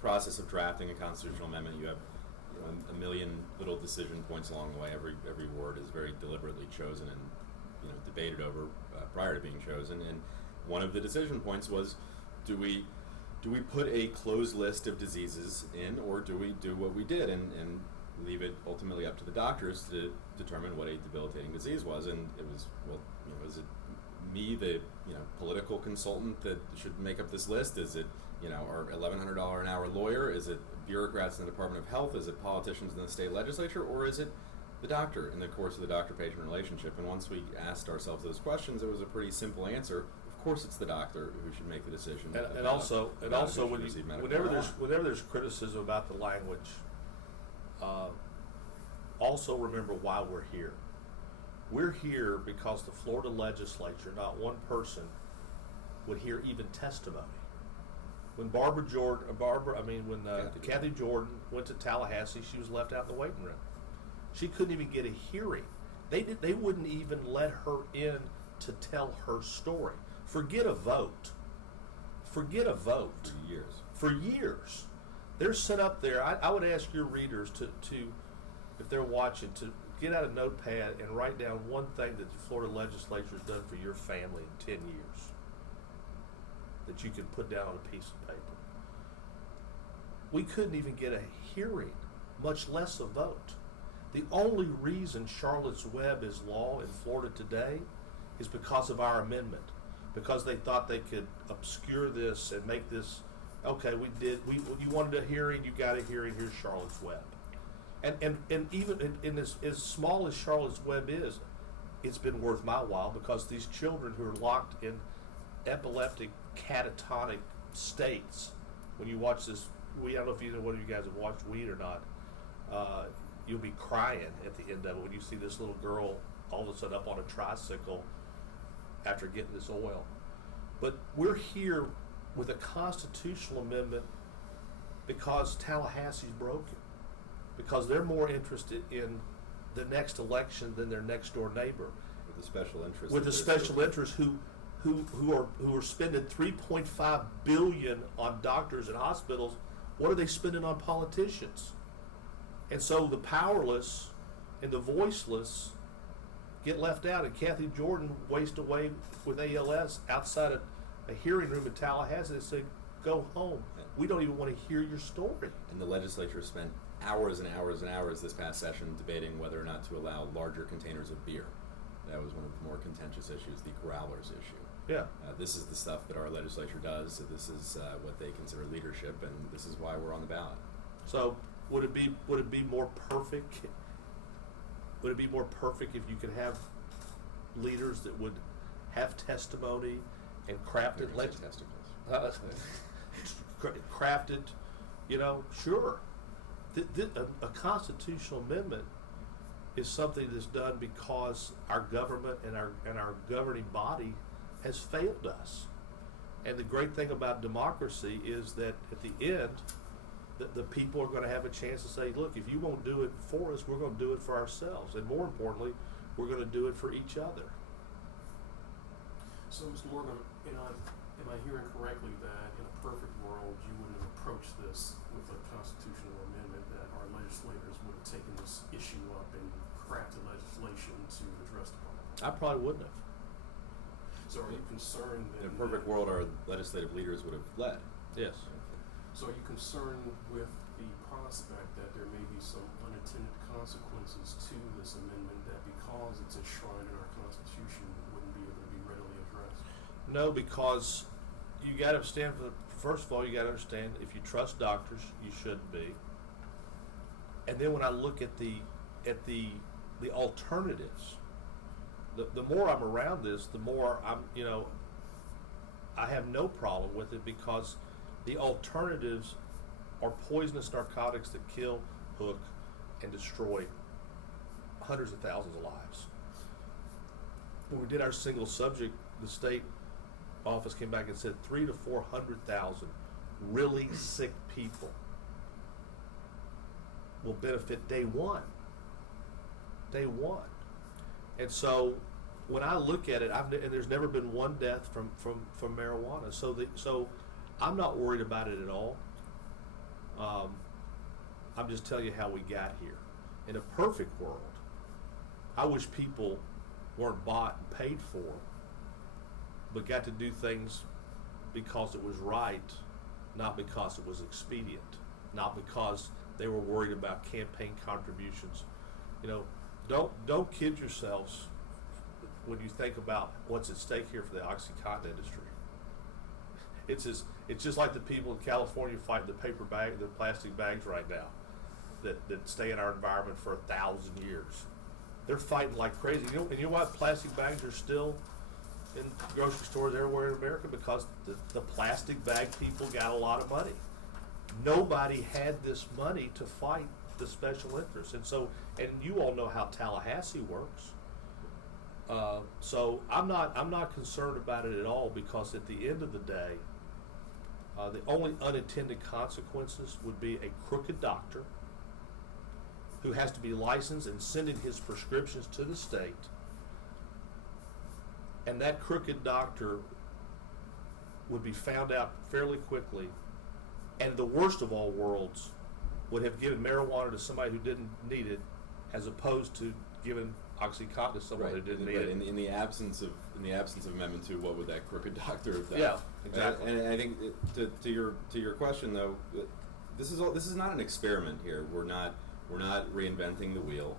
process of drafting a constitutional amendment, you have a million little decision points along the way. Every word is very deliberately chosen and debated over prior to being chosen. And one of the decision points was, do we put a closed list of diseases in, or do we do what we did and leave it ultimately up to the doctors to determine what a debilitating disease was? And it was, is it me, the political consultant, that should make up this list? Is it our $1,100 an hour lawyer? Is it bureaucrats in the Department of Health? Is it politicians in the state legislature? Or is it the doctor in the course of the doctor-patient relationship? And once we asked ourselves those questions, it was a pretty simple answer. Of course, it's the doctor who should make the decision. And also, whenever there's criticism about the language, also remember why we're here. We're here because the Florida legislature, not one person, would hear even testimony. When Kathy Jordan went to Tallahassee, she was left out in the waiting room. She couldn't even get a hearing. They wouldn't even let her in to tell her story. Forget a vote. Forget a vote. For years. They're set up there. I would ask your readers to, if they're watching, to get out a notepad and write down one thing that the Florida legislature has done for your family in 10 years that you can put down on a piece of paper. We couldn't even get a hearing, much less a vote. The only reason Charlotte's Web is law in Florida today is because of our amendment, because they thought they could obscure this and make this, okay, you wanted a hearing, you got a hearing, here's Charlotte's Web. And even in as small as Charlotte's Web is, it's been worth my while, because these children who are locked in epileptic, catatonic states, when you watch this, I don't know if either one of you guys have watched Weed or not, you'll be crying at the end of it when you see this little girl all of a sudden up on a tricycle after getting this oil. But we're here with a constitutional amendment because Tallahassee's broken, because they're more interested in the next election than their next door neighbor. With the special interest. With the special interests who are spending $3.5 billion on doctors and hospitals. What are they spending on politicians? And so the powerless and the voiceless get left out, and Kathy Jordan wastes away with ALS outside a hearing room in Tallahassee and say, go home. We don't even want to hear your story. And the legislature spent hours and hours and hours this past session debating whether or not to allow larger containers of beer. That was one of the more contentious issues, the growlers issue. Yeah. This is the stuff that our legislature does. So this is what they consider leadership, and this is why we're on the ballot. So would it be more perfect? Would it be more perfect if you could have leaders that would have testimony and crafted testicles? Crafted, sure. A constitutional amendment is something that's done because our government and our governing body has failed us. And the great thing about democracy is that at the end, the people are going to have a chance to say, look, if you won't do it for us, we're going to do it for ourselves. And more importantly, we're going to do it for each other. So, Mr. Morgan, am I hearing correctly that in a perfect world you wouldn't have approached this with a constitutional amendment, that our legislators would have taken this issue up and crafted legislation to address the problem? I probably wouldn't have. So are you concerned that... In a perfect world, our legislative leaders would have led. Yes. So are you concerned with the prospect that there may be some unintended consequences to this amendment, that because it's enshrined in our Constitution, it wouldn't be able to be readily addressed? No, because you got to understand, first of all, you got to understand, if you trust doctors, you shouldn't be. And then when I look at the alternatives, the more I'm around this, the more I have no problem with it, because the alternatives are poisonous narcotics that kill, hook, and destroy hundreds of thousands of lives. When we did our single subject, the state office came back and said 300,000 to 400,000 really sick people will benefit day one. Day one. And so when I look at it, and there's never been one death from marijuana. So I'm not worried about it at all. I'm just telling you how we got here. In a perfect world, I wish people weren't bought and paid for, but got to do things because it was right, not because it was expedient, not because they were worried about campaign contributions. Don't kid yourselves when you think about what's at stake here for the OxyContin industry. It's just like the people in California fighting the plastic bags right now that stay in our environment for 1,000 years. They're fighting like crazy. And you know what? Plastic bags are still in grocery stores everywhere in America because the plastic bag people got a lot of money. Nobody had this money to fight the special interests. And you all know how Tallahassee works. So I'm not concerned about it at all, because at the end of the day, The only unintended consequences would be a crooked doctor who has to be licensed and sending his prescriptions to the state. And that crooked doctor would be found out fairly quickly. And the worst of all worlds would have given marijuana to somebody who didn't need it, as opposed to giving OxyContin to someone who didn't need it. In the absence of Amendment 2, what would that crooked doctor have done? Yeah, exactly. And I think to your question though, this is not an experiment here. We're not reinventing the wheel.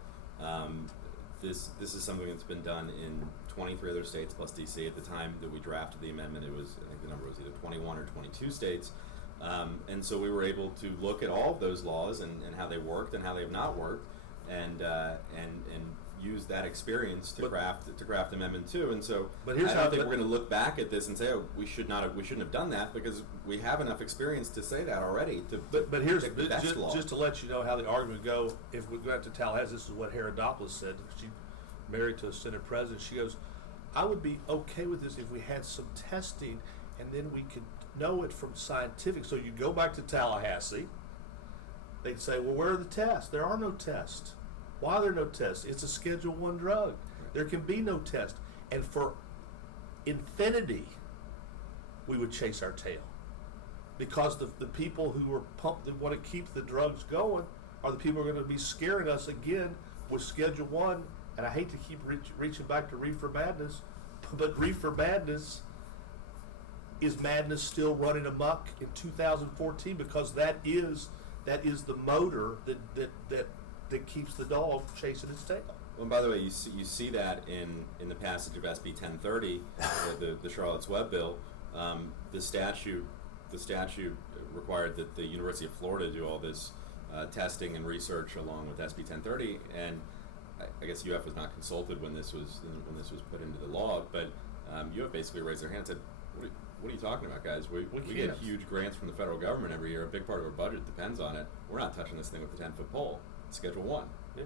This is something that's been done in 23 other states plus DC. At the time that we drafted the amendment, I think the number was either 21 or 22 states. And so we were able to look at all of those laws and how they worked and how they have not worked, and use that experience to craft Amendment 2. And so I don't think we're going to look back at this and say, oh, we shouldn't have done that, because we have enough experience to say that already. But here's just to let you know how the argument would go. If we go out to Tallahassee, this is what Herodopoulos said. She married to a Senate president. She goes, I would be okay with this if we had some testing, and then we could know it from scientific. So you go back to Tallahassee, they'd say, well, where are the tests? There are no tests. Why are there no tests? It's a Schedule I drug. There can be no test. And for infinity, we would chase our tail. Because the people who are pumped, that want to keep the drugs going, are the people who are going to be scaring us again with Schedule I. And I hate to keep reaching back to reefer madness, but reefer madness is madness still running amok in 2014, because that is the motor that keeps the dog chasing its tail. Well, and by the way, you see that in the passage of SB 1030, the Charlotte's Web bill. The statute required that the University of Florida do all this testing and research along with SB 1030, and I guess UF was not consulted when this was put into the law, but UF basically raised their hand and said, what are you talking about, guys? We get huge grants from the federal government every year. A big part of our budget depends on it. We're not touching this thing with a 10-foot pole. It's Schedule 1. Yeah.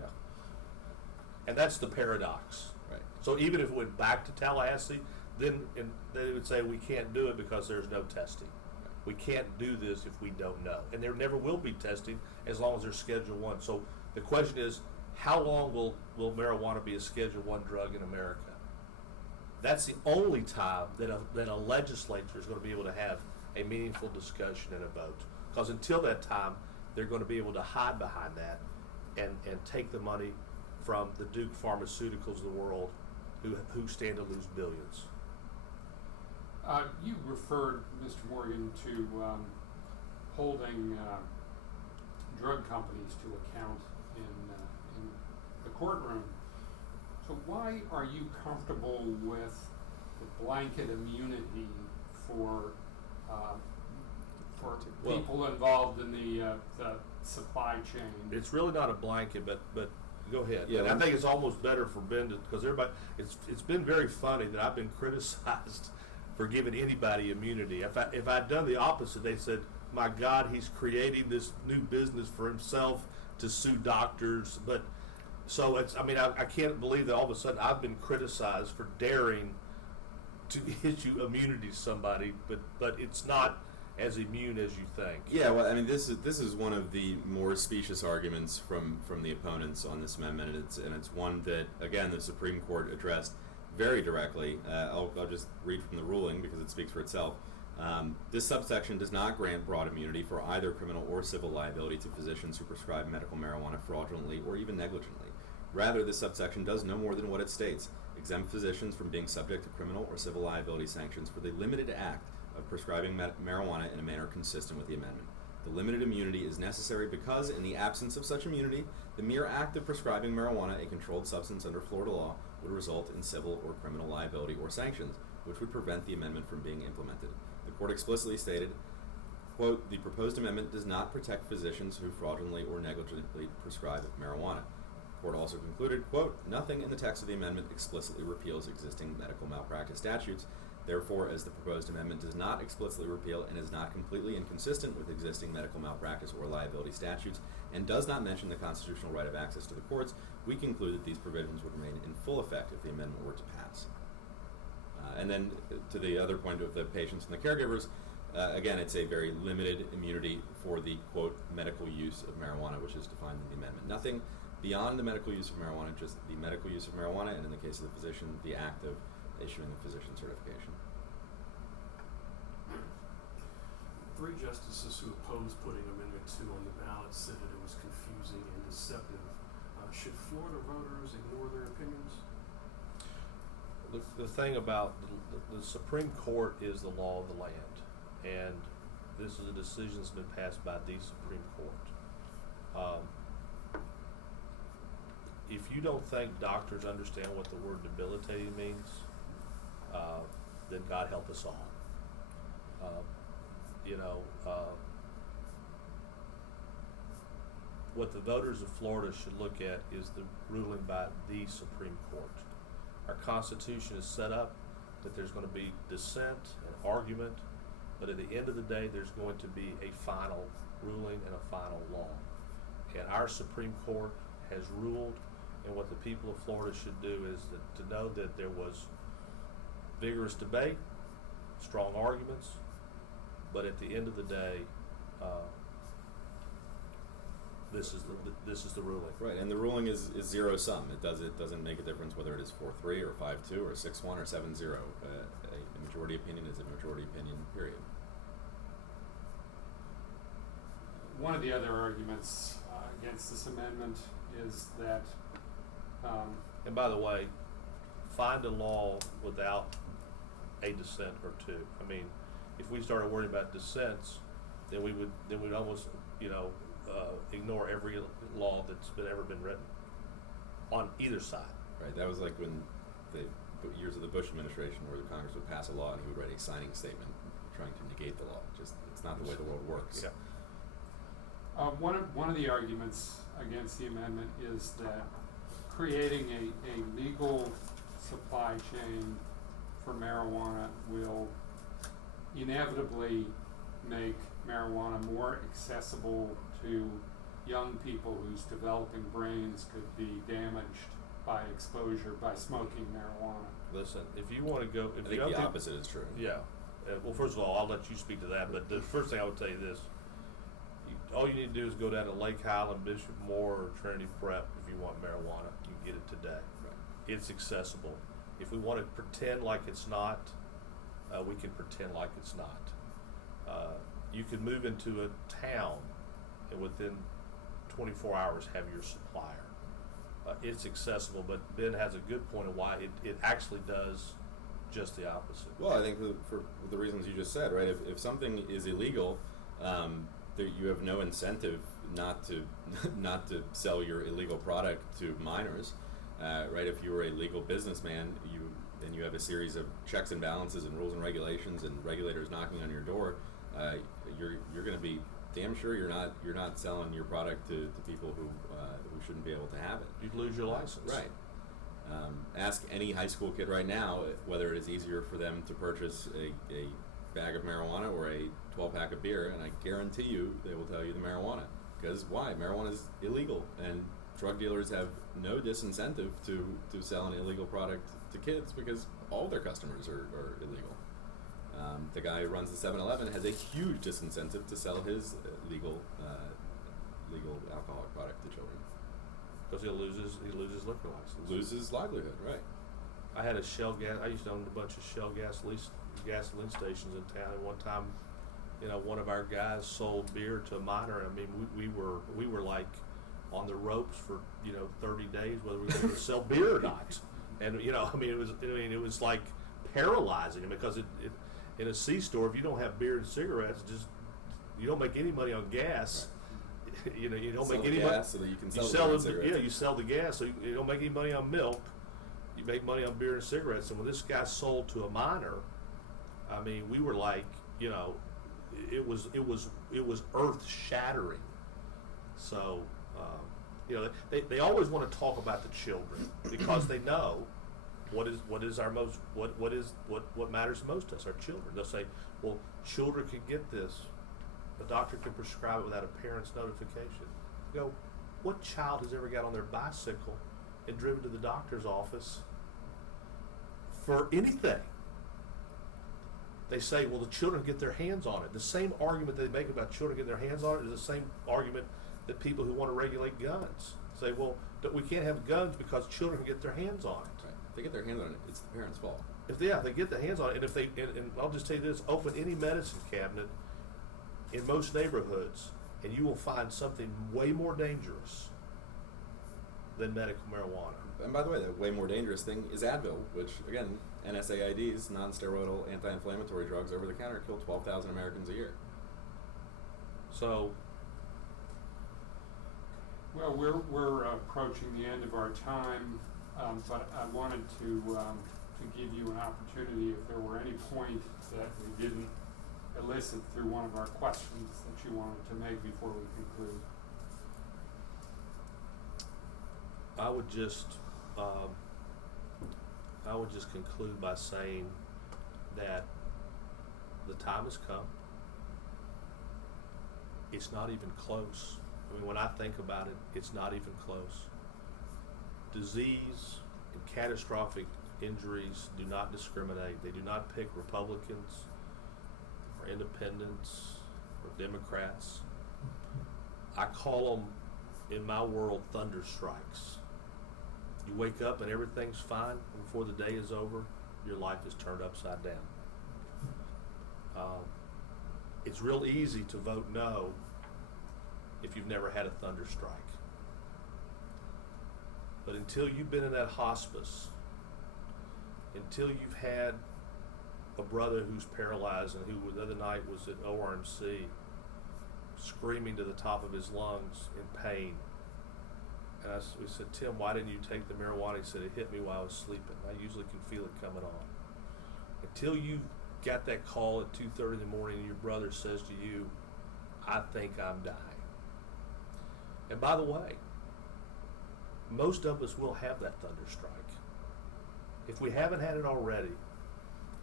And that's the paradox. Right. So even if it went back to Tallahassee, then they would say we can't do it because there's no testing. Right. We can't do this if we don't know. And there never will be testing as long as there's Schedule 1. So the question is, how long will marijuana be a Schedule I drug in America? That's the only time that a legislature is going to be able to have a meaningful discussion and a vote. Because until that time, they're going to be able to hide behind that and take the money from the Duke Pharmaceuticals of the world who stand to lose billions. You referred, Mr. Morgan, to holding drug companies to account in the courtroom. So why are you comfortable with the blanket immunity for people involved in the supply chain? It's really not a blanket, but go ahead. Yeah, and I think it's almost better for Ben because everybody. It's been very funny that I've been criticized for giving anybody immunity. If I'd done the opposite, they said, "My God, he's creating this new business for himself to sue doctors." But so it's. I mean, I can't believe that all of a sudden I've been criticized for daring to issue immunity to somebody, but it's not as immune as you think. Yeah, well, I mean, this is one of the more specious arguments from the opponents on this amendment, and it's one that, again, the Supreme Court addressed very directly. I'll just read from the ruling because it speaks for itself. This subsection does not grant broad immunity for either criminal or civil liability to physicians who prescribe medical marijuana fraudulently or even negligently. Rather, this subsection does no more than what it states: exempt physicians from being subject to criminal or civil liability sanctions for the limited act of prescribing marijuana in a manner consistent with the amendment. The limited immunity is necessary because, in the absence of such immunity, the mere act of prescribing marijuana, a controlled substance under Florida law, would result in civil or criminal liability or sanctions, which would prevent the amendment from being implemented. The court explicitly stated, quote, "The proposed amendment does not protect physicians who fraudulently or negligently prescribe marijuana." The court also concluded, quote, "Nothing in the text of the amendment explicitly repeals existing medical malpractice statutes. Therefore, as the proposed amendment does not explicitly repeal and is not completely inconsistent with existing medical malpractice or liability statutes, and does not mention the constitutional right of access to the courts, we conclude that these provisions would remain in full effect if the amendment were to pass." And then to the other point of the patients and the caregivers, Again, it's a very limited immunity for the, quote, medical use of marijuana, which is defined in the amendment. Nothing beyond the medical use of marijuana, just the medical use of marijuana, and in the case of the physician, the act of issuing the physician certification. 3 justices who opposed putting Amendment 2 on the ballot said that it was confusing and deceptive. Should Florida voters ignore their opinions? The thing about the Supreme Court is the law of the land, and this is a decision that's been passed by the Supreme Court. If you don't think doctors understand what the word debilitating means, then God help us all. What the voters of Florida should look at is the ruling by the Supreme Court. Our Constitution is set up that there's going to be dissent and argument, but at the end of the day, there's going to be a final ruling and a final law. And our Supreme Court has ruled, and what the people of Florida should do is to know that there was vigorous debate, strong arguments, but at the end of the day, this is the ruling. Right, and the ruling is zero sum. It doesn't make a difference whether it is 4-3 or 5-2 or 6-1 or 7-0. A majority opinion is a majority opinion. Period. One of the other arguments against this amendment is that And by the way, find a law without a dissent or two. I mean, if we started worrying about dissents, then we'd almost ignore every law that's ever been written on either side. Right. That was like when the years of the Bush administration, where the Congress would pass a law and he would write a signing statement trying to negate the law. It's not the way the world works. Yeah. One of the arguments against the amendment is that creating a legal supply chain for marijuana will inevitably make marijuana more accessible to young people whose developing brains could be damaged by exposure by smoking marijuana. Listen, if you want to go, I think the opposite is true. Yeah. Well, first of all, I'll let you speak to that. But the first thing I would tell you this: all you need to do is go down to Lake Highland, Bishop Moore, or Trinity Prep if you want marijuana. You can get it today. Right. It's accessible. If we want to pretend like it's not, we can pretend like it's not. You can move into a town and within 24 hours have your supplier. It's accessible, but Ben has a good point of why it actually does just the opposite. Well, I think for the reasons you just said, right? If something is illegal, you have no incentive not to sell your illegal product to minors, right? If you were a legal businessman, you have a series of checks and balances and rules and regulations and regulators knocking on your door. You're going to be damn sure you're not selling your product to people who shouldn't be able to have it. You'd lose your license. Right. Ask any high school kid right now whether it is easier for them to purchase a bag of marijuana or a 12-pack of beer, and I guarantee you they will tell you the marijuana. Because why? Marijuana is illegal, and drug dealers have no disincentive to sell an illegal product to kids because all their customers are illegal. The guy who runs the 7-Eleven has a huge disincentive to sell his legal alcoholic product to children. Because he loses liquor license. Loses livelihood, right? I had a Shell gas. I used to own a bunch of Shell gasoline stations in town. And one time, one of our guys sold beer to a minor. I mean, we were like on the ropes for 30 days whether we were going to sell beer or not. And it was like paralyzing because it in a C-store, if you don't have beer and cigarettes, you don't make any money on gas. Right. You don't sell make any money so that you can you sell you sell the gas, so you don't make any money on milk. You make money on beer and cigarettes. And when this guy sold to a minor, I mean, we were like, it was earth shattering. So, they always want to talk about the children because they know what matters most to us, our children. They'll say, well, children can get this. A doctor can prescribe it without a parent's notification. You go, what child has ever got on their bicycle and driven to the doctor's office for anything? they say, well, the children get their hands on it. The same argument they make about children getting their hands on it is the same argument that people who want to regulate guns say, well, that we can't have guns because children can get their hands on it. Right. If they get their hands on it, it's the parents' fault. If they get their hands on it, and if they, and I'll just tell you this, open any medicine cabinet in most neighborhoods, and you will find something way more dangerous than medical marijuana. And by the way, the way more dangerous thing is Advil, which, again, NSAIDs, non-steroidal anti-inflammatory drugs over the counter, kill 12,000 Americans a year. So, Well, we're approaching the end of our time, but I wanted to give you an opportunity if there were any point that we didn't elicit through one of our questions that you wanted to make before we conclude. I would just conclude by saying that the time has come. It's not even close. I mean, when I think about it, it's not even close. Disease and catastrophic injuries do not discriminate. They do not pick Republicans or independents or Democrats. I call them, in my world, thunder strikes. You wake up and everything's fine, and before the day is over, your life is turned upside down. It's real easy to vote no if you've never had a thunder strike. But until you've been in that hospice, until you've had a brother who's paralyzed and who the other night was at ORMC screaming to the top of his lungs in pain, and we said, Tim, why didn't you take the marijuana? He said, it hit me while I was sleeping. I usually can feel it coming on. Until you got that call at 2:30 in the morning and your brother says to you, I think I'm dying. And by the way, most of us will have that thunder strike. If we haven't had it already,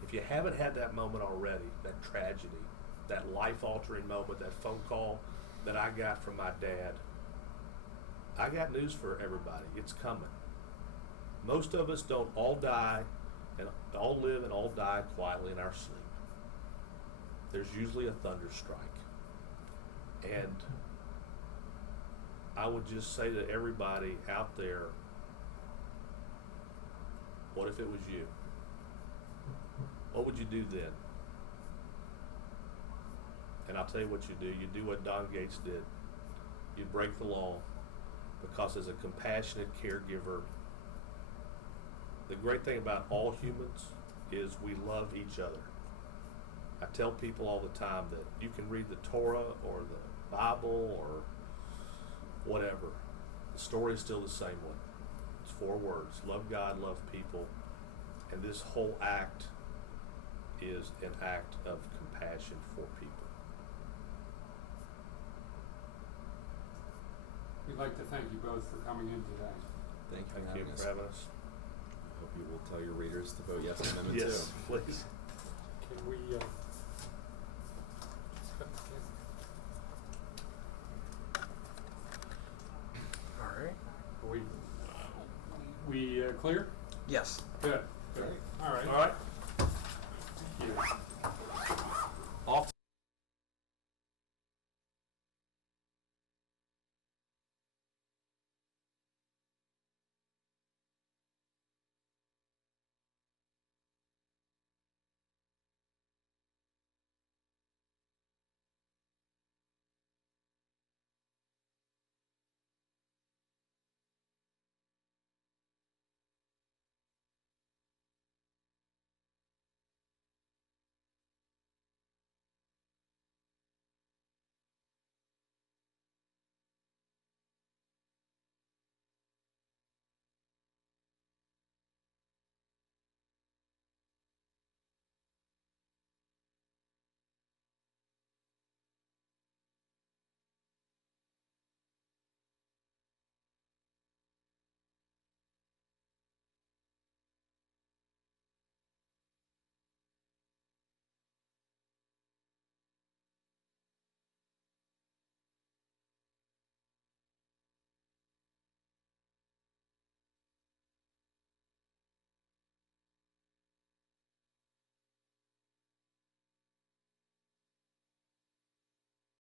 if you haven't had that moment already, that tragedy, that life-altering moment, that phone call that I got from my dad, I got news for everybody. It's coming. Most of us don't all die and all live and all die quietly in our sleep. There's usually a thunder strike. And I would just say to everybody out there, what if it was you? What would you do then? And I'll tell you what you do. You do what Don Gates did. You break the law, because as a compassionate caregiver, the great thing about all humans is we love each other. I tell people all the time that you can read the Torah or the Bible or whatever. The story is still the same one. It's 4 words: love God, love people. And this whole act is an act of compassion for people. We'd like to thank you both for coming in today. Thank you for Thank having you us. for having us. I hope you will tell your readers to vote yes to Amendment 2. Yes, please. Can we, All right. we clear? Yes. Good. Good. All right. All right.